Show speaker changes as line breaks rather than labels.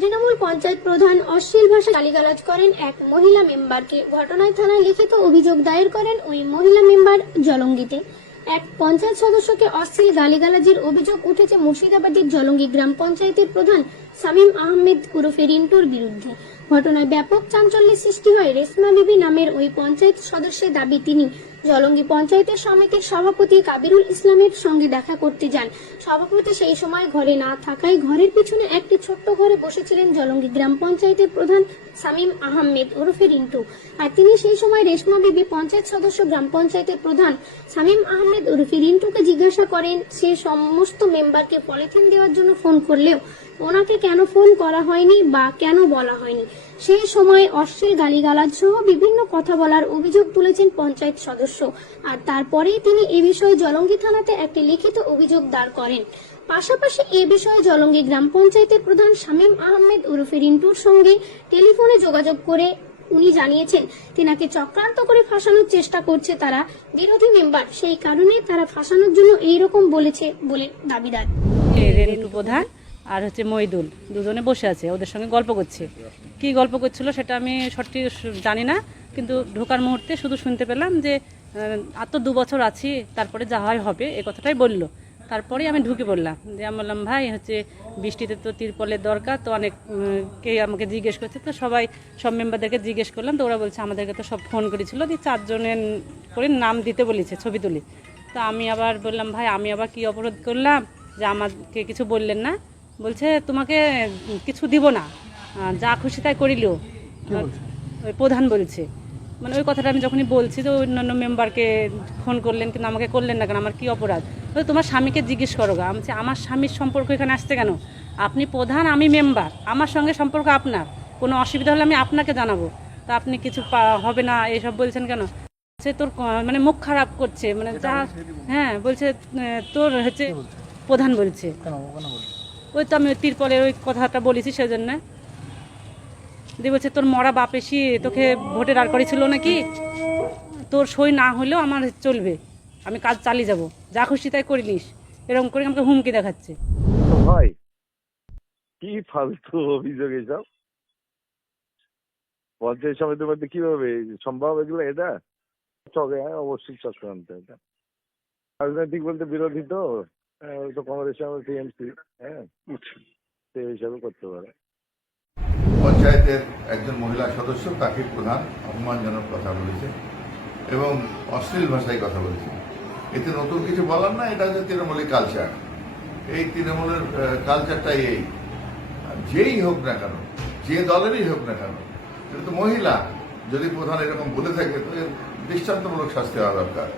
তৃণমূল পঞ্চায়েত প্রধান অশ্লীল ভাষা গালিগালাজ করেন এক মহিলা মেম্বারকে। ঘটনায় থানায় লিখিত অভিযোগ দায়ের করেন ওই মহিলা মেম্বার জলঙ্গিতে। এক পঞ্চায়েত সদস্যকে অশ্লীল গালিগালাজের অভিযোগ উঠেছে মুর্শিদাবাদের জলঙ্গি গ্রাম পঞ্চায়েতের প্রধান সামিম আহমেদ ওরফে রিন্টুর বিরুদ্ধে। ঘটনায় ব্যাপক চাঞ্চল্যের সৃষ্টি হয় রেশমা বিবি নামের ওই পঞ্চায়েত সদস্যের দাবি তিনি জলঙ্গি পঞ্চায়েতের সমিতির সভাপতি কাবিরুল ইসলামের সঙ্গে দেখা করতে যান। সভাপতি সেই সময় ঘরে না থাকায় ঘরের পিছনে একটি ছোট্ট ঘরে বসেছিলেন জলঙ্গি গ্রাম পঞ্চায়েতের প্রধান সামিম আহমেদ ওরফে রিন্টু। আর তিনি সেই সময় রেশমা বিবি পঞ্চায়েত সদস্য, গ্রাম পঞ্চায়েতের প্রধান সামিম আহমেদ ওরফে রিন্টুকে জিজ্ঞাসা করেন, সে সমস্ত মেম্বারকে পলিথিন দেওয়ার জন্য ফোন করলেও ওনাকে কেন ফোন করা হয়নি বা কেন বলা হয়নি? সেই সময় অশ্লীল গালিগালাজ সহ বিভিন্ন কথা বলার অভিযোগ তুলেছেন পঞ্চায়েত সদস্য। আর তারপরেই তিনি এ বিষয়ে জলঙ্গি থানাতে একটি লিখিত অভিযোগ দাঁড় করেন। পাশাপাশি এ বিষয়ে জলঙ্গি গ্রাম পঞ্চায়েতের প্রধান শামীম আহমেদ ওরফে রিন্টুর সঙ্গে টেলিফোনে যোগাযোগ করে উনি জানিয়েছেন, তিনাকে চক্রান্ত করে ফাঁসানোর চেষ্টা করছে তারা বিরোধী মেম্বার। সেই কারণে তারা ফাঁসানোর জন্য এইরকম বলেছে বলে দাবিদার।
প্রধান? আর হচ্ছে মইদুল, দুজনে বসে আছে, ওদের সঙ্গে গল্প করছে। কি গল্প করছিল সেটা আমি সঠিক জানি না, কিন্তু ঢোকার মুহূর্তে শুধু শুনতে পেলাম যে আর তো দু বছর আছি, তারপরে যা হয় হবে, এ কথাটাই বলল। তারপরে আমি ঢুকে পড়লাম, যে আমি বললাম, ভাই, হচ্ছে বৃষ্টিতে তো তিরপলের দরকার, তো অনেক কে আমাকে জিজ্ঞেস করছে, তো সবাই, সব মেম্বারদেরকে জিজ্ঞেস করলাম, তো ওরা বলছে, আমাদেরকে তো সব ফোন করেছিল, দিয়ে চারজনের করে নাম দিতে বলেছে ছবি তুলে। তো আমি আবার বললাম, ভাই, আমি আবার কি অপরাধ করলাম, যে আমাকে কিছু বললেন না? বলছে তোমাকে কিছু দিব না। যা খুশি তাই করিলেও। ওই প্রধান বলছে। মানে ওই কথাটা আমি যখনই বলছি যে অন্যান্য মেম্বারকে ফোন করলেন কিন্তু আমাকে করলেন না কেন আমার কি অপরাধ? বলে, তোমার স্বামীকে জিজ্ঞেস করো গা। আমি বলছি, আমার স্বামীর সম্পর্ক এখানে আসছে কেন? আপনি প্রধান আমি মেম্বার। আমার সঙ্গে সম্পর্ক আপনার। কোনো অসুবিধা হলে আমি আপনাকে জানাব। তা আপনি কিছু হবে না এসব বলছেন কেন? সে তোর মানে মুখ খারাপ করছে। মানে যা হ্যাঁ বলছে তোর হচ্ছে প্রধান বলছে? ওই তো আমি ওই তিরপলের ওই কথাটা বলেছি সেই জন্য দিয়ে বলছে, তোর মরা বাপ তোকে ভোটে দাঁড় করেছিল নাকি? তোর সই না হলেও আমার চলবে। আমি কাজ চালিয়ে যাব। যা খুশি তাই করে নিস। এরকম করে আমাকে হুমকি দেখাচ্ছে।
ভাই, কি ফালতু অভিযোগ এসব? পঞ্চায়েত সমিতির মধ্যে কীভাবে সম্ভব এগুলো? এটা চকে হ্যাঁ অবশ্যই চক্রান্ত এটা। রাজনৈতিক বলতে বিরোধী তো। হ্যাঁ
পঞ্চায়েতের একজন মহিলা সদস্য, তাকে প্রধান অপমানজনক কথা বলেছে এবং অশ্লীল ভাষায় কথা বলেছে। এতে নতুন কিছু বলার না, এটা হচ্ছে তৃণমূলের কালচার এই তৃণমূলের কালচারটাই এই। যেই হোক না কেন, যে দলেরই হোক না কেন এটা তো মহিলা। যদি প্রধান এরকম বলে থাকে, তো এর দৃষ্টান্তমূলক শাস্তি হওয়া দরকার।